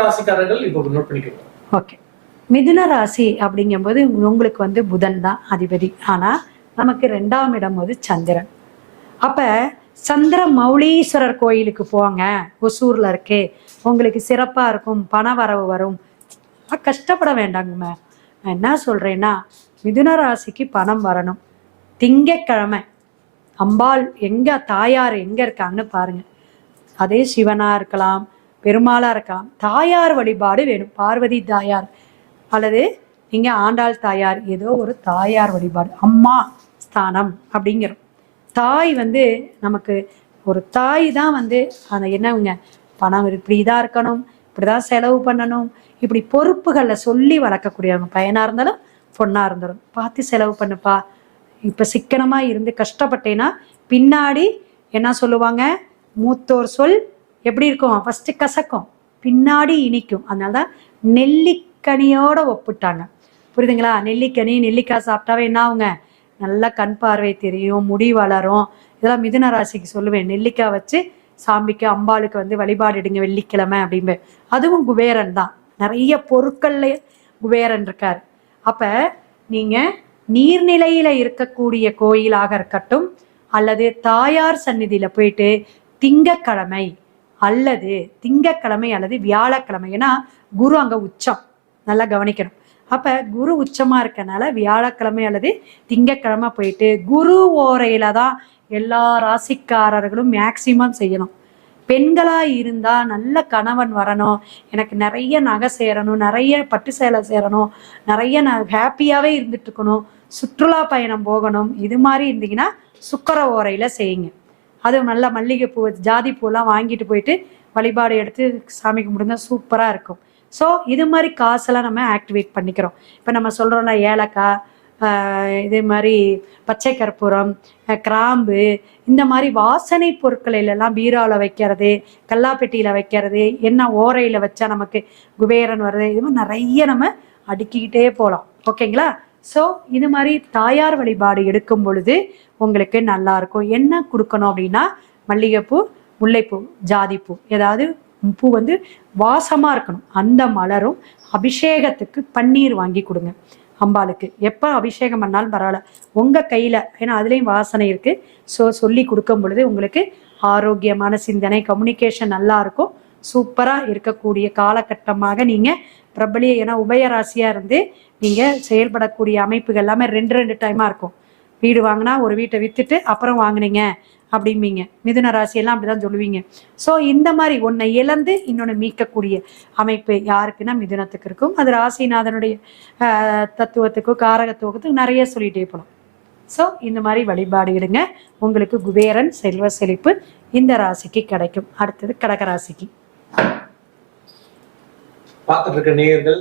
ராசிக்காரர்கள் இப்போ நோட் பண்ணிக்கோங்க. ஓகே மிதுன ராசி அப்படிங்கும்போது உங்களுக்கு வந்து புதன் தான் அதிபதி. ஆனா நமக்கு ரெண்டாம் இடம் வந்து சந்திரன். அப்ப சந்திர மௌலீஸ்வரர் கோயிலுக்கு போங்க. ஒசூர்ல இருக்கே. உங்களுக்கு சிறப்பா இருக்கும். பண வரவு வரும். கஷ்டப்பட வேண்டாங்கம்மா. நான் என்ன சொல்றேன்னா மிதுன ராசிக்கு பணம் வரணும். திங்கட்கிழமை அம்பாள் எங்க தாயார் எங்க இருக்காங்கன்னு பாருங்க. அதே சிவனா இருக்கலாம். பெருமாளாக இருக்கலாம். தாயார் வழிபாடு வேணும். பார்வதி தாயார். அல்லது நீங்கள் ஆண்டாள் தாயார். ஏதோ ஒரு தாயார் வழிபாடு. அம்மா ஸ்தானம் அப்படிங்கிறோம் தாய் வந்து நமக்கு ஒரு தாய் தான் வந்து அந்த என்னவங்க பணம் இப்படி தான் இருக்கணும். இப்படிதான் செலவு பண்ணணும். இப்படி பொறுப்புகளை சொல்லி வளர்க்கக்கூடியவங்க. பையனாக இருந்தாலும் பொண்ணாக இருந்தாலும். பார்த்து செலவு பண்ணுப்பா. இப்போ சிக்கனமாக இருந்து கஷ்டப்பட்டேன்னா பின்னாடி என்ன சொல்லுவாங்க? மூத்தோர் சொல் எப்படி இருக்கும்? ஃபஸ்ட்டு கசக்கும். பின்னாடி இனிக்கும். அதனால தான் நெல்லிக்கனியோட ஒப்பிட்டாங்க. புரியுதுங்களா? நெல்லிக்கனி நெல்லிக்காய் சாப்பிட்டாவே என்ன ஆகுங்க? நல்லா கண் பார்வை தெரியும் முடி வளரும். இதெல்லாம் மிதுன ராசிக்கு சொல்லுவேன். நெல்லிக்காய் வச்சு சாமிக்கு அம்பாளுக்கு வந்து வழிபாடு எடுங்க வெள்ளிக்கிழமை அப்படிம்பேன் அதுவும் குபேரன் தான். நிறைய பொருட்கள்ல குபேரன் இருக்கார். அப்ப நீங்க நீர்நிலையில இருக்கக்கூடிய கோயிலாக இருக்கட்டும் அல்லது தாயார் சந்நிதியில போயிட்டு திங்கக்கிழமை அல்லது திங்கக்கிழமை அல்லது வியாழக்கிழமை. ஏன்னா குரு அங்க உச்சம். நல்லா கவனிக்கணும். அப்ப குரு உச்சமா இருக்கனால வியாழக்கிழமை அல்லது திங்கக்கிழமை போயிட்டு குரு ஓரையில தான் எல்லா ராசிக்காரர்களும் மேக்சிமம் செய்யணும். பெண்களா இருந்தா நல்ல கணவன் வரணும். எனக்கு நிறைய நகை சேரணும் நிறைய பட்டு சேலை சேரணும் நிறைய நான் ஹாப்பியாவே இருந்துட்டு இருக்கணும். சுற்றுலா பயணம் போகணும். இது மாதிரி இருந்தீங்கன்னா சுக்கர ஓரையில செய்யுங்க. அதுவும் நல்லா மல்லிகைப்பூ ஜாதி பூலாம் வாங்கிட்டு போயிட்டு வழிபாடு எடுத்து சாமி கும்பிடுங்க சூப்பராக இருக்கும். ஸோ இது மாதிரி காசெல்லாம் நம்ம ஆக்டிவேட் பண்ணிக்கிறோம். இப்போ நம்ம சொல்றோம்ல ஏலக்காய் இதே மாதிரி பச்சை கற்பூரம் கிராம்பு இந்த மாதிரி வாசனை பொருட்களிலெல்லாம் பீராவில் வைக்கிறது கல்லாப்பெட்டியில் வைக்கிறது என்ன ஓரையில் வச்சா நமக்கு குபேரன் வர்றது இது மாதிரி நிறைய நம்ம அடுக்கிக்கிட்டே போகலாம். ஓகேங்களா ஸோ இது மாதிரி தாயார் வழிபாடு எடுக்கும் பொழுது உங்களுக்கு நல்லா இருக்கும். என்ன கொடுக்கணும் அப்படின்னா மல்லிகைப்பூ முல்லைப்பூ ஜாதிப்பூ. ஏதாவது பூ வந்து வாசமாக இருக்கணும். அந்த மலரும் அபிஷேகத்துக்கு பன்னீர் வாங்கி கொடுங்க. அம்பாளுக்கு. எப்போ அபிஷேகம் பண்ணாலும் பரவாயில்ல. உங்கள் கையில் ஏன்னா அதுலேயும் வாசனை இருக்குது ஸோ சொல்லி கொடுக்கும் பொழுது உங்களுக்கு ஆரோக்கியமான சிந்தனை கம்யூனிகேஷன் நல்லா இருக்கும். இருக்கக்கூடிய காலகட்டமாக நீங்கள் பிரபலிய ஏன்னா உபயராசியா இருந்து நீங்க செயல்படக்கூடிய அமைப்புகள் எல்லாமே ரெண்டு ரெண்டு டைமா இருக்கும். வீடு வாங்கினா ஒரு வீட்டை வித்துட்டு அப்புறம் வாங்குனீங்க அப்படிம்பீங்க. மிதுன ராசியெல்லாம் அப்படிதான் சொல்லுவீங்க. ஸோ இந்த மாதிரி ஒன்றை இழந்து இன்னொன்று மீட்கக்கூடிய அமைப்பு யாருக்குன்னா மிதுனத்துக்கு இருக்கும். அது ராசிநாதனுடைய தத்துவத்துக்கும் காரகத்துவத்துக்கும் நிறைய சொல்லிட்டே போகலாம் ஸோ இந்த மாதிரி வழிபாடு இடுங்க உங்களுக்கு குபேரன் செல்வ செழிப்பு இந்த ராசிக்கு கிடைக்கும். அடுத்தது கடகராசிக்கு பார்த்துட்டு இருக்க நேயர்கள்